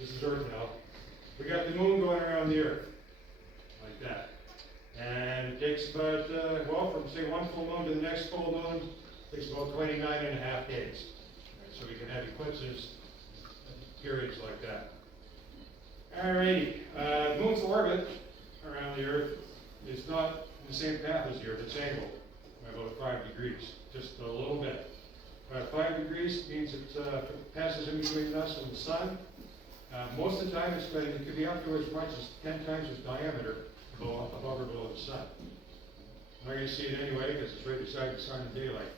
This is Earth now. We got the moon going around the Earth, like that. And it takes about, well, from say one full moon to the next full moon, it takes about 29.5 days. Right, so we can have eclipses, periods like that. Alrighty, the moon's orbit around the Earth is not in the same path as the Earth, it's angled by about 5 degrees, just a little bit. About 5 degrees means it passes in between us and the sun. Most of the time it could be up to as much as 10 times its diameter above or below the sun. I'm not going to see it anyway because it's right beside the sun in daylight.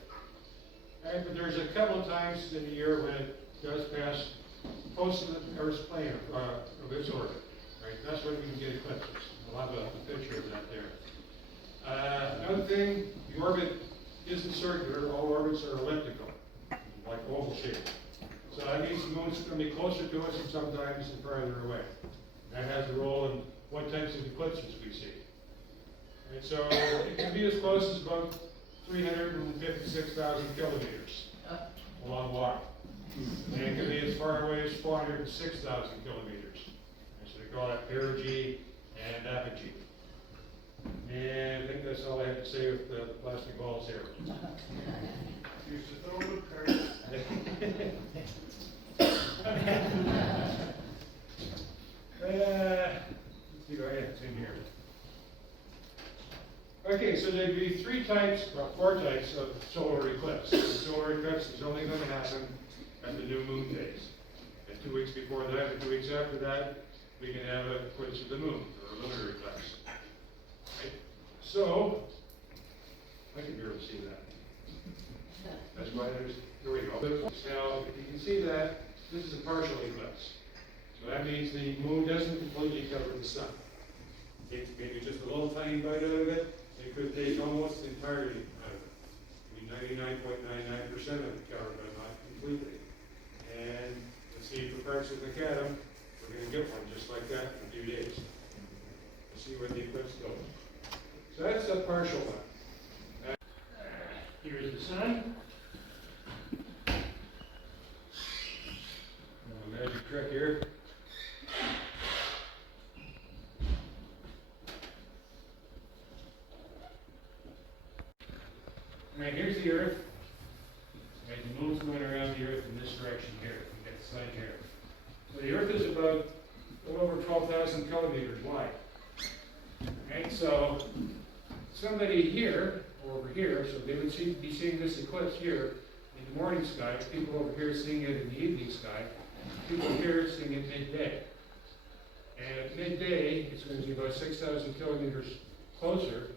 Right, but there's a couple of times in the year when it does pass close to the Earth's plane of its orbit. Right? That's when we can get eclipses. We'll have a picture of that there. Another thing, the orbit isn't circular. All orbits are elliptical, like oval shaped. So that means the moon's going to be closer to us and sometimes farther away. That has a role in what types of eclipses we see. And so it can be as close as about 356,000 kilometers along water. And it can be as far away as 406,000 kilometers. And so they call that perigee and apogee. And I think that's all I have to say with the plastic balls here. Used to throw them cards. Let's see what I have in here. Okay, so there'd be four types of solar eclipse. The solar eclipse is only going to happen at the new moon phase. And 2 weeks before that, and 2 weeks after that, we can have an eclipse of the moon, or a lunar eclipse. Right? So, I can barely see that. That's why here we go. Now, if you can see that, this is a partial eclipse. So that means the moon doesn't completely cover the sun. It's maybe just a little tiny bite out of it. It could take almost entirely out of it. Maybe 99.99% of it covered, but not completely. And let's see for parts of the macadam, we're going to get one just like that in a few days. Let's see where the eclipse goes. So that's a partial one. Here's the sun. Magic trick here. Right, here's the Earth. Right, the moon's going around the Earth in this direction here. We got the sun here. So the Earth is about a little over 12,000 kilometers wide. Right, so somebody here or over here, so they would be seeing this eclipse here in the morning sky. People over here seeing it in the evening sky. People here seeing it midday. And at midday, it's going to be about 6,000 kilometers closer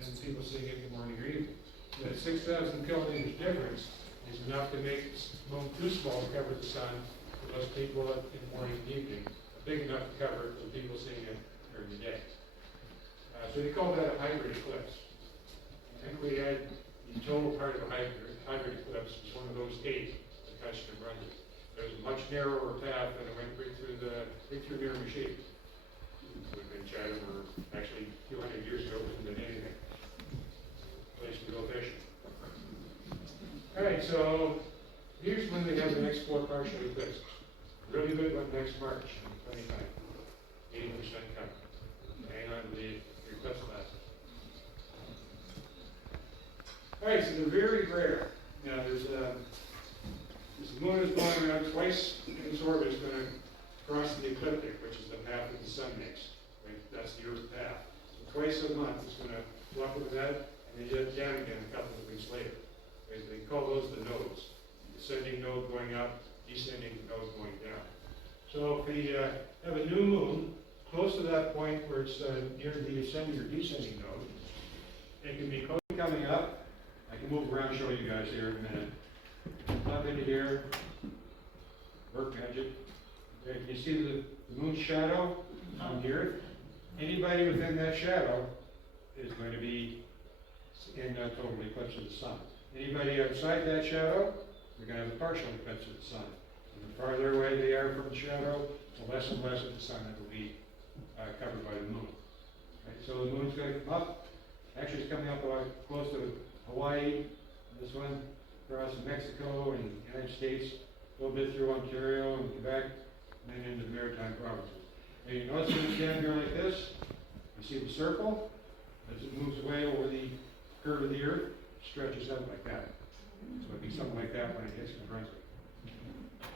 than people seeing it in the morning or evening. That 6,000 kilometers difference is enough to make the moon too small to cover the sun for those people in the morning and evening, big enough to cover it for people seeing it during the day. So they call that a hybrid eclipse. I think we had the total part of a hybrid eclipse was one of those 8 that touched and run it. There was a much narrower path and it went right through near machine. We've been chatting for actually 200 years ago, it wasn't been anything. Place to go fishing. Alright, so here's when they have the next 4 partial eclipses. Really good one next March, 25. 80% cover. Hang on to the eclipse glasses. Alright, so they're very rare. Now there's this moon is going around twice in its orbit, is going to cross the ecliptic, which is the path that the sun makes. Right? That's the Earth's path. So twice a month it's going to walk over that and then jet down again a couple of weeks later. Right? They call those the nodes. Descending node going up, descending node going down. So if we have a new moon close to that point where it's near the ascending or descending node, it can be coming up. I can move around and show you guys here in a minute. Up into here, work magic. Okay, you see the moon's shadow on the Earth? Anybody within that shadow is going to be in a total eclipse of the sun. Anybody outside that shadow, we're going to have a partial eclipse of the sun. And the farther away they are from the shadow, the less and less of the sun that will be covered by the moon. Right, so the moon's going to come up. Actually, it's coming up close to Hawaii. This one across Mexico and the United States, a little bit through Ontario and Quebec, and into the maritime provinces. And you notice when you stand here like this, you see the circle, as it moves away over the curve of the earth, stretches out like that. So it'd be something like that when it hits New Brunswick.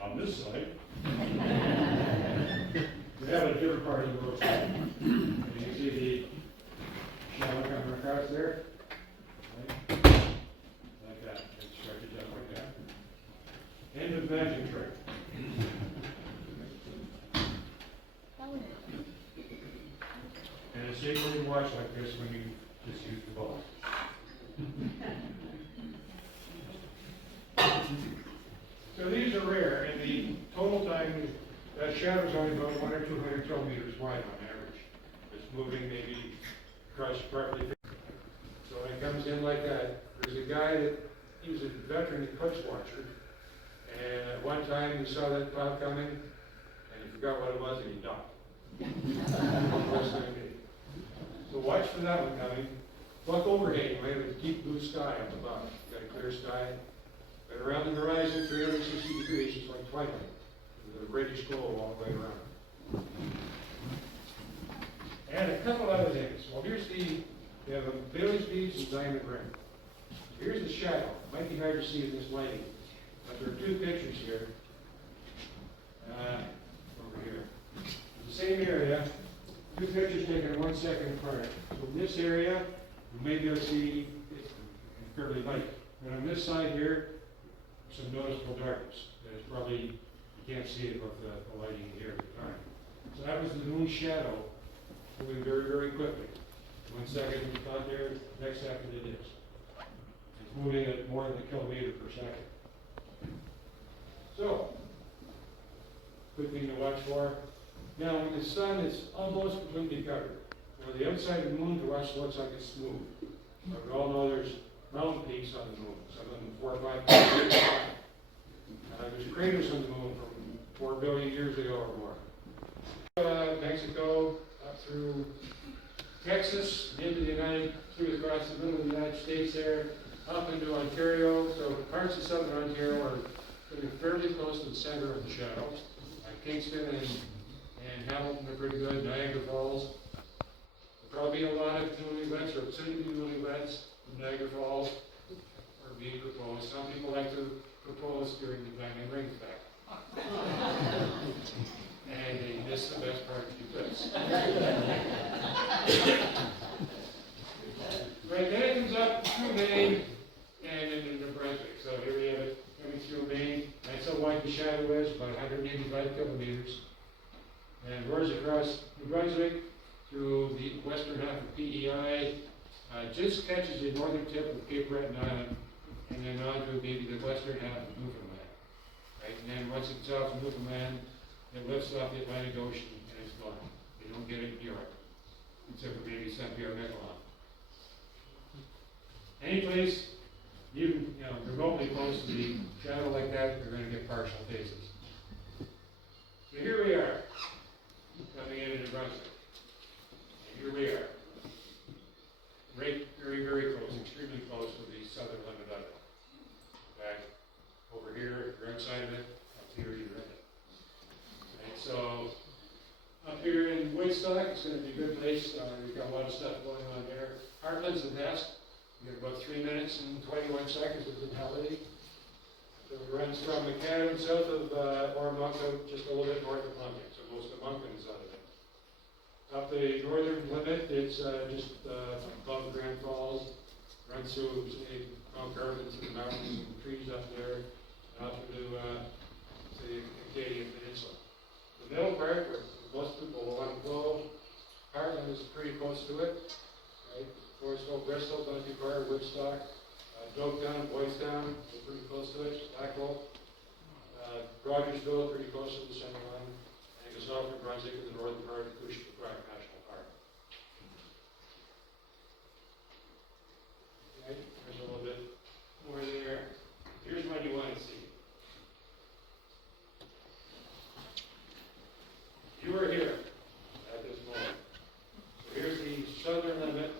On this side, we have a different part of the world. And you can see the shadow coming across there, right? Like that. It stretches out like that. End of magic trick. And it's safer to watch like this when you just use the ball. So these are rare, and the total time, that shadow is only about 100 or 200 kilometers wide on average. It's moving maybe across partly. So when it comes in like that, there's a guy that, he was a veteran eclipse watcher, and at one time he saw that cloud coming, and he forgot what it was, and he died. So watch for that one coming. Look overhead, we have a deep blue sky up above. You've got a clear sky. But around the horizon, 360 degrees, it's like twilight. With a reddish glow all the way around. And a couple other things. Well, here's we have a Bailey speeds and diamond ring. So here's the shadow. It might be hard to see in this lighting. But there are two pictures here. Over here. The same area, two pictures taken 1 second apart. So in this area, you may be able to see it's fairly light. But on this side here, some noticeable darkness. That is probably, you can't see it with the lighting here at the time. So that was the moon shadow moving very, very quickly. 1 second it's not there, next second it is. It's moving at more than a kilometer per second. So, good thing to watch for. Now, when the sun is almost completely covered, well, the outside of the moon to us looks like it's smooth. But we all know there's mountain peaks on the moon, some of them 4 or 5 kilometers high. There's craters on the moon from 4 billion years ago or more. Mexico, up through Texas, into the across the middle of the United States there, up into Ontario. So parts of southern Ontario are getting fairly close to the center of the shadow. Kingston and Hamilton are pretty good, Niagara Falls. There'll probably be a lot of dual events, or soon to be dual events in Niagara Falls, are being proposed. Some people like to propose during the diamond ring effect. And they miss the best part of the eclipse. Right, then it comes up through Maine and into New Brunswick. So here we have it coming through Maine. That's how wide the shadow is, about 185 kilometers. And roars across New Brunswick through the western half of PEI, just catches the northern tip of Cape Breton Island, and then on to maybe the western half of Newfoundland. Right? And then once it's off of Newfoundland, it lifts off the Atlantic Ocean and it's gone. You don't get it in Europe, except for maybe St. Pierre Miquelon. Any place, even remotely close to the shadow like that, you're going to get partial phases. So here we are, coming into New Brunswick. And here we are. Right, very, very close, extremely close to the southern limit of it. Back over here, you're outside of it, up here, you're in it. Right, so, up here in Woodstock, it's going to be a good place. We've got a lot of stuff going on there. Heartland's the best. You get about 3 minutes and 21 seconds of totality. So it runs from McCann, south of Oromocto, just a little bit north of Moncton. So most of Moncton is out of it. Up the northern limit, it's just above Grand Falls. Runs through, say, Mount Garvin, through the mountains and trees up there, and out to the Acadian Peninsula. The middle part, where most people will want to go, Heartland is pretty close to it. Right? Forrestville, Bristol, not too far, Woodstock, Doketown, Boystown, we're pretty close to it, Blackwell, Rogersville, pretty close to the center line, and it goes off from Brunswick in the northern part of Cushing-Prague National Park. Okay, there's a little bit more there. Here's what you want to see. You are here at this moment. So here's the southern limit.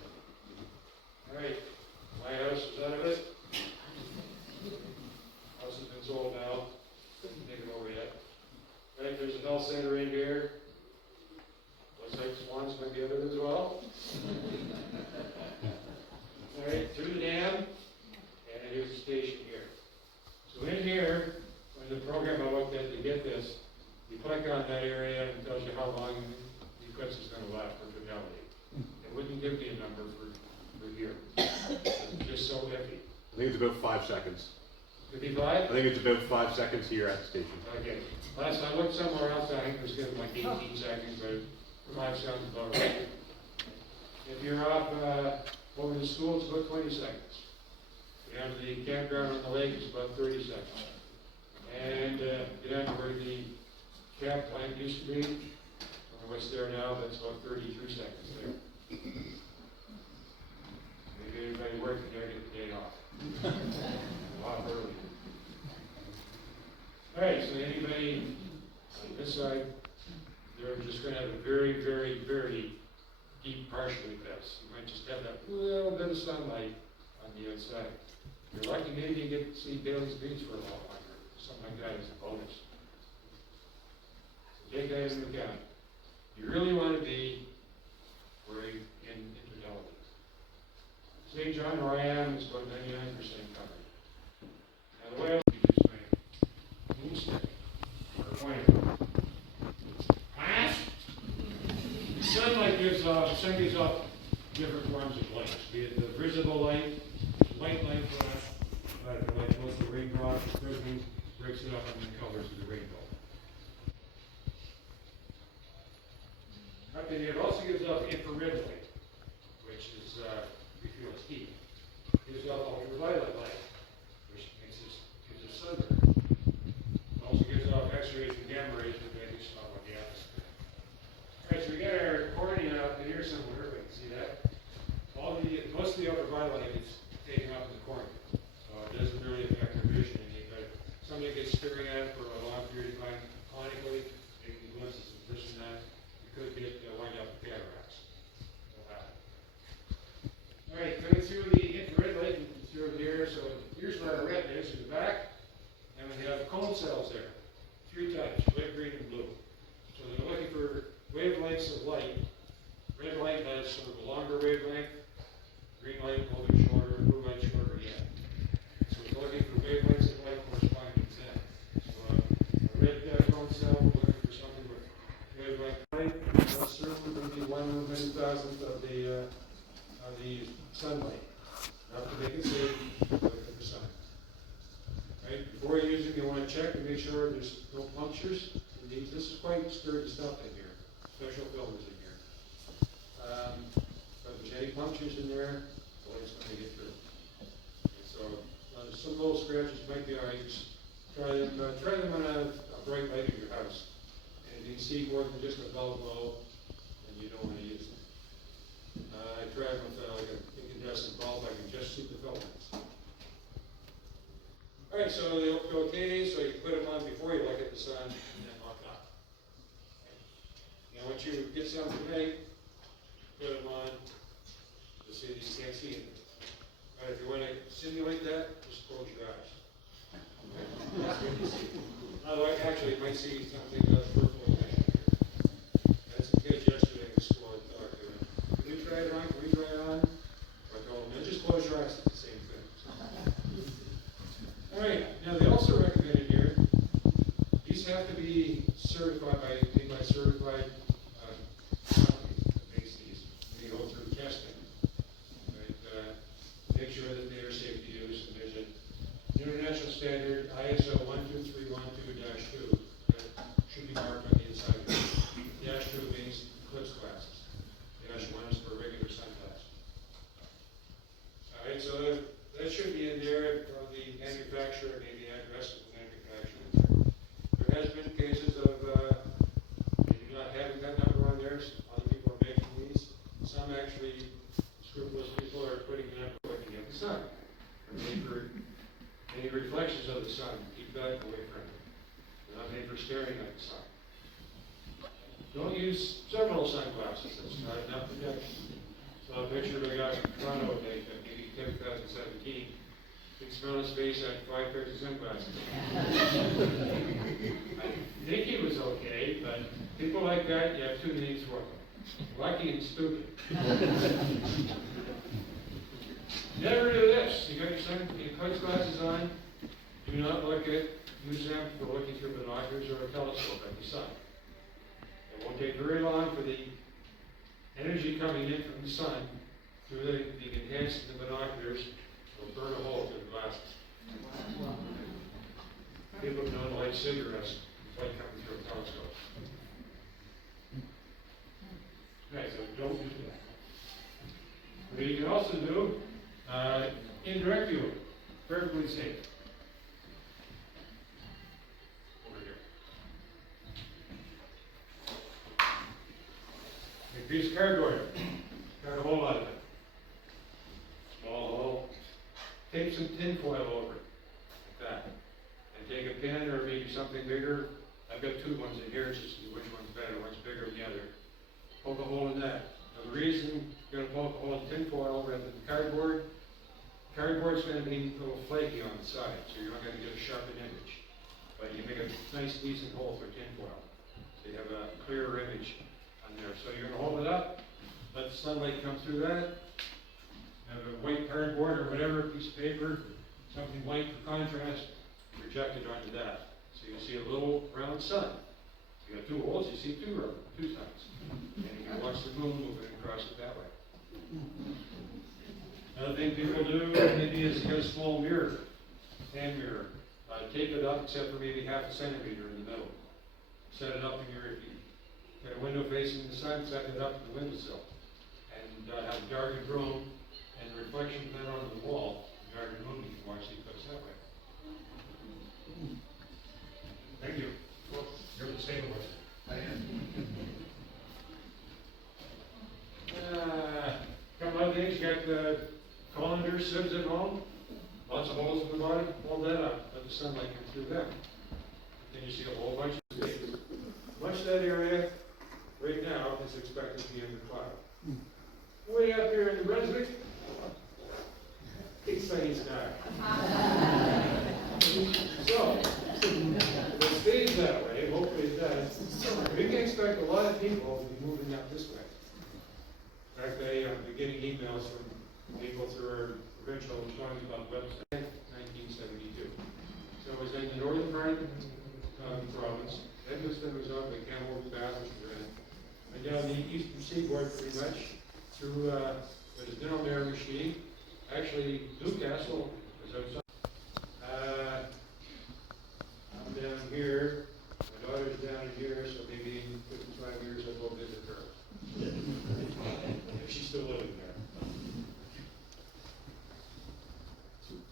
All right, my house is out of it. House has been sold now. Couldn't take it over yet. Right, there's a health center here. Looks like swans might be other as well. All right, through the dam, and here's the station here. So in here, when the program I looked at to get this, you click on that area and it tells you how long the eclipse is going to last for totality. It wouldn't give me a number for here. It's just so iffy. I think it's about 5 seconds. 55? I think it's about 5 seconds here at the station. Okay. Last time I looked somewhere else, I think it was given like 18 seconds, but 5 sounds about right. If you're off over the school, it's about 20 seconds. Down to the campground on the lake, it's about 30 seconds. And get down to where the cap plant used to be, or what's there now, that's about 33 seconds there. Maybe anybody working there get the day off. A lot early. All right, so anybody on this side, they're just going to have a very, very, very deep partial eclipse. You might just have that little bit of sunlight on the outside. If you're lucky, maybe you get to see Bailey's Beach for a lot longer. Something like that is a bonus. So take that into account. You really want to be where you in infidelity. St. John, where I am, is about 99% covered. Now the way I use my moonstick or pointer. Sunlight gives off, the sun gives off different forms of light, be it the visible light, white light flash, the light goes to raindrop, the prism breaks it up in the colors of the rainbow. Okay, it also gives off infrared light, which is, we feel is heat. It gives off ultraviolet light, which gives us sunburn. It also gives off X-rays and gamma rays, which make us smell like the atmosphere. All right, so we got our cornea up in here somewhere, if I can see that. Most of the ultraviolet light is taken up in the cornea, so it doesn't really affect our vision any, but somebody gets staring at it for a long period of time, chronically, making glimpses of this and that, you could get wind up with cataracts. All right, coming through the infrared light, you can through here, so here's where our retina is in the back, and we have cone cells there, 3 types, red, green, and blue. So they're looking for wavelengths of light. Red light has sort of a longer wavelength, green light a little bit shorter, blue light shorter yet. So we're looking for wavelengths of light corresponding to that. So a red cone cell, we're looking for something with wavelength light. That's certainly going to be 1 many thousandth of the sunlight. Not to make it safe, look at the sun. Right? Before you use it, you want to check to make sure there's no punctures. This is quite sturdy stuff in here. Special filters in here. But if there's any punctures in there, the light's going to get through. And so some little scratches might be alright. Just try them on a bright light in your house. And if you can see more than just a bulb glow, then you don't want to use them. I tried with like a incandescent bulb. I can just see the filaments. All right, so they look okay. So you put them on before you look at the sun, and then lock up. Now, once you get some tonight, put them on. You'll see that you can't see it. But if you want to simulate that, just close your eyes. That's what you see. Otherwise, actually, you might see something purple here. That's good yesterday in school. I thought, can we try it on? Can we try it on? I told them, just close your eyes. It's the same thing. All right. Now, they also recommended here, these have to be certified by certified companies that makes these. They go through testing. Right? Make sure that they are safe to use. And there's an international standard, ISO 12312-2, that should be marked on the inside of it. -2 means eclipse glasses. -1 is for regular sunglasses. All right, so that should be in there. The manufacturer, maybe address of the manufacturer. There has been cases of maybe not having that number on there. Other people are making these. Some actually, scrupulous people are putting it up looking at the sun. They're made for any reflections of the sun. Keep that away from it. They're not made for staring at the sun. Don't use several sunglasses. That's not enough protection. So a picture we got in Toronto, maybe 2017. big smile on his face, had 5 pairs of sunglasses. I think he was okay, but people like that, you have 2 names for them. Lucky and stupid. Never do this. You got your Eclipse glasses on. Do not use them for looking through binoculars or a telescope at the sun. It won't take very long for the energy coming in from the sun through the condensed in the binoculars will burn a hole through the glasses. People have known to light cigarettes with light coming through a telescope. Okay, so don't do that. But you can also do indirect viewing, perfectly safe. Over here. A piece of cardboard, got a hole out of it. Small hole. Tape some tin foil over it, like that. And take a pen or maybe something bigger. I've got 2 ones in here, just see which one's better, one's bigger than the other. Poke a hole in that. Now the reason you're going to poke a hole in tin foil rather than cardboard, cardboard's going to be a little flaky on the side, so you're not going to get a sharpened image. But you make a nice, decent hole for tin foil, so you have a clearer image on there. So you're going to hold it up, let the sunlight come through that, have a white cardboard or whatever, piece of paper, something white for contrast, project it onto that. So you see a little round sun. You got 2 holes, you see 2 suns. And you can watch the moon moving across it that way. Another thing people do maybe is get a small mirror, hand mirror. Tape it up except for maybe half a centimeter in the middle. Set it up in your, if you got a window facing the sun, set it up to the windowsill. And have a darkened room and the reflection put onto the wall, darkened room, you can watch the eclipse that way. Thank you. Well, you're the same one. I am. Couple other things, you got the colander sieves at home, lots of holes in the bottom, hold that up, let the sunlight come through them. Then you see a whole bunch of things. Much of that area right now is expected to be in the cloud. Way up here in the Brunswick, big sunny sky. So, if it stays that way, hopefully it does, we can expect a lot of people to be moving up this way. In fact, I'm getting emails from people through our provincial Shawnees website, 1972. So it was in the northern part of the province. Edmonton was up, the Campbell Valley, and down the eastern seaboard pretty much, through there's a down there machine. Actually, Newcastle is outside. I'm down here, my daughter's down here, so maybe in 55 years I'll go visit her. If she's still living there.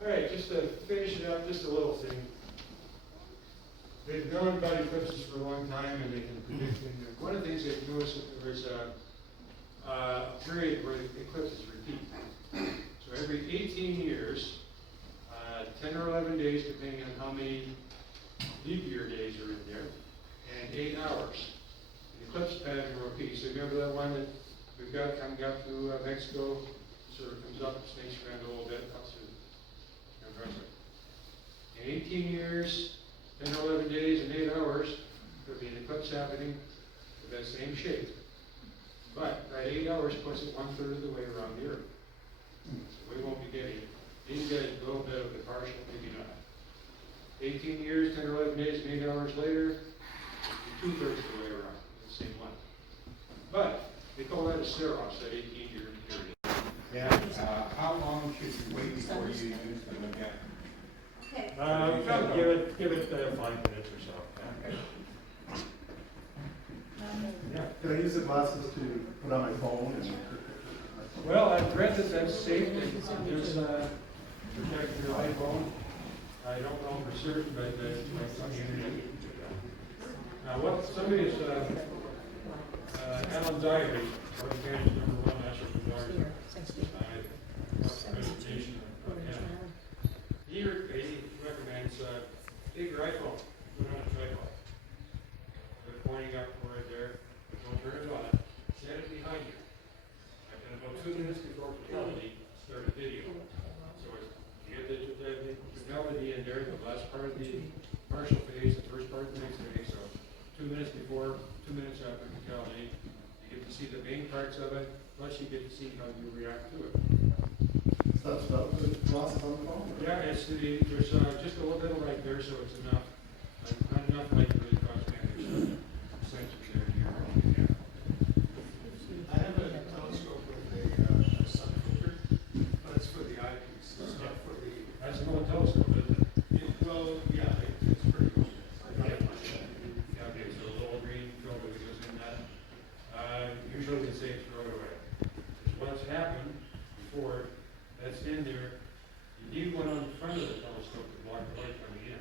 All right, just to finish it up, just a little thing. They've known about eclipses for a long time, and they can predict them. One of the things they've noticed that there was a period where eclipses repeat. So every 18 years, 10 or 11 days, depending on how many leap year days are in there, and 8 hours. The eclipse pattern repeats. So remember that one that we've got coming up through Mexico, sort of comes up, snakes around a little bit, up to New Brunswick. In 18 years, 10 or 11 days, and 8 hours, there'll be an eclipse happening with that same shape. But that 8 hours puts it 1/3 of the way around the Earth. So we won't be getting, these guys a little bit of the partial, maybe not. 18 years, 10 or 11 days, and 8 hours later, 2/3 of the way around, the same one. But they call that a seros, that 18-year period. Yeah, how long should you wait before you use them again? Probably give it 5 minutes or so. Okay. Yeah. Can I use the glasses to put on my phone and? Well, I've read that that's safe, that there's protect your iPhone. I don't know for certain, but it's on the internet. Well, somebody's Alan Diary, our parents #1 national photographer. Presentation of him. He recommends take your iPhone, put it on a tripod. They're pointing up for it there, but don't turn it on. Set it behind you. And about 2 minutes before fatality, start a video. So you get the verticality. You get to see the main parts of it, plus you get to see how you react to it. Stuff about the glasses on the phone? Yeah, there's just a little bit of light there, so it's enough. Not enough light to really cause damage. Essentially there, yeah. I have a telescope with a sun filter, but it's for the eyepiece, it's not for the. That's an old telescope, isn't it? Well, yeah, it's pretty good. Yeah, okay, so a little green filter that goes in that. Usually they say throw it away. What's happened before, that's in there, you need one on the front of the telescope to block the light coming in.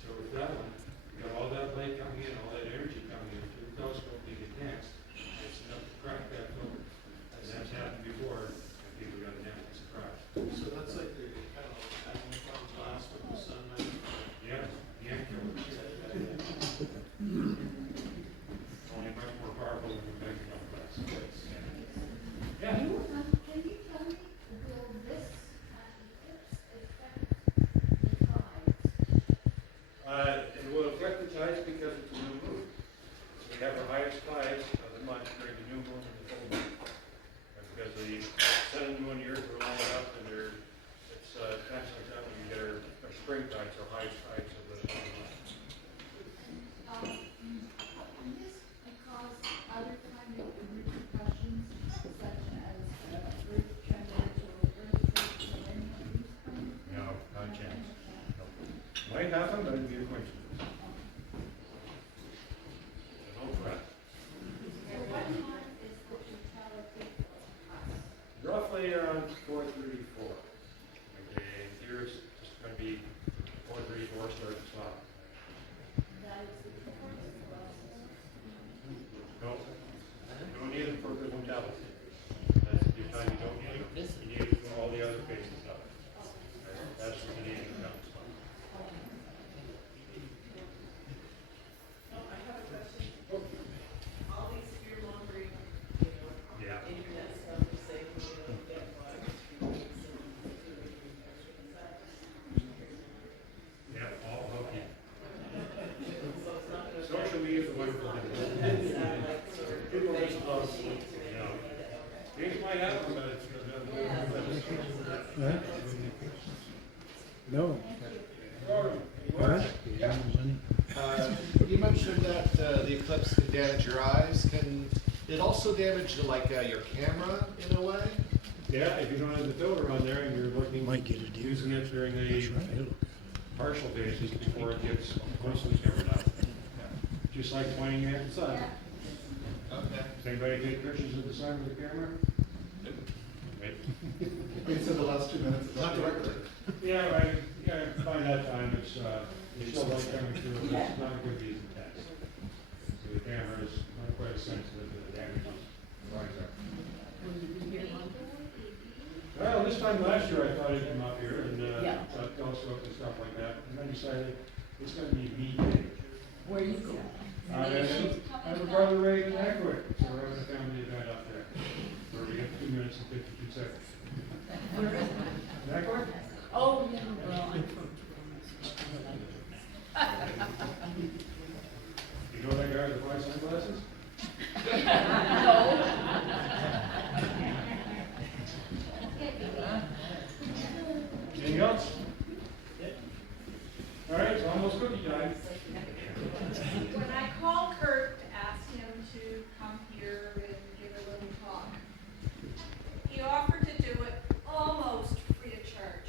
So with that one, you got all that light coming in, all that energy coming in to the telescope being enhanced, it's enough to crack that filter. And that's happened before, and people got a damage surprise. So that's like the kind of magnifying glass with the sunlight. Yeah, yeah, only much more powerful than the magnifying glass. Yeah. Can you tell me, will this eclipse affect the tides? It will affect the tides because it's a new moon. So we have the highest tides of the month during the new moon and the full moon. And because the sun and moon and the earth are lined up and it's times like that when you get our spring tides, our highest tides of the month. And this may cause other kind of repercussions, such as earth tremors or earthquakes or any of these kind of things? No, not a chance. Might happen, but it'd be a coincidence. No threat. So what time is the totality of us? Roughly around 4:34. Okay, here it's just going to be 4:34 start to stop. That is the totality of us. No, you don't need it for the mortality. That's the time you don't need it. You need it for all the other phases of it. That's what you need to know. I have a question. All these fear mongering, you know, Yeah. internet stuff is saying, you know, get virus 3 weeks and 2 weeks and extra. Yeah, all okay. So it's not gonna. Social media is a wonderful thing. Satellites or People just fake love, machines or you know, anything like that. things might happen, but it's going to No. You mentioned that the eclipse can damage your eyes. Can it also damage like your camera in a way? Yeah, if you don't have the filter on there and you're looking, Might get a deal. using it during the partial phases before it gets mostly covered up. Just like pointing at the sun. Okay. Does anybody take pictures of the sun with the camera? Right. You said the last 2 minutes. Not directly. Yeah, right, yeah, by that time, it's still light coming through, but it's not a good reason test. So the camera is not quite as sensitive to the damages. Well, this time last year, I thought I'd come up here and, telescope and stuff like that, and I decided it's gonna be me day. Where you go? I'm a brother Ray in Eckwood, so we're having a family event up there, where we have 2 minutes and 52 seconds. Where is it? Eckwood? Oh, yeah, well, I'm from. You know that guy with the white sunglasses? Anything else? All right, it's almost cookie time. When I called Kurt to ask him to come here and give a little talk, he offered to do it almost free of charge.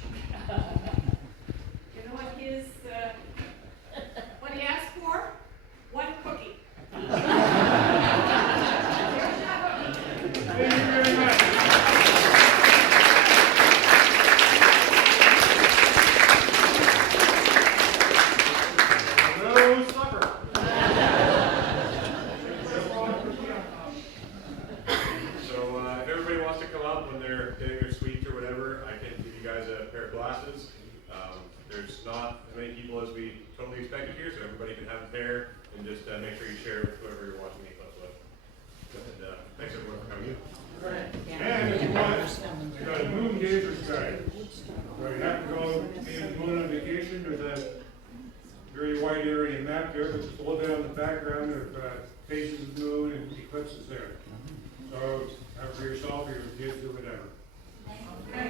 You know what what he asked for? One cookie. Thank you very much. No supper. So if everybody wants to come up when they're getting their sweets or whatever, I can give you guys a pair of glasses. There's not as many people as we totally expected here, so everybody can have a pair and just make sure you share with whoever you're watching the eclipse with. And thanks everyone for coming in. And if you want, you got a moon gazer sky. Where you have to go see the moon on vacation, there's a very wide area map there, but just a little bit on the background of phases of the moon and Eclipse is there. So, have it for yourself or your kids or whatever. Thank you.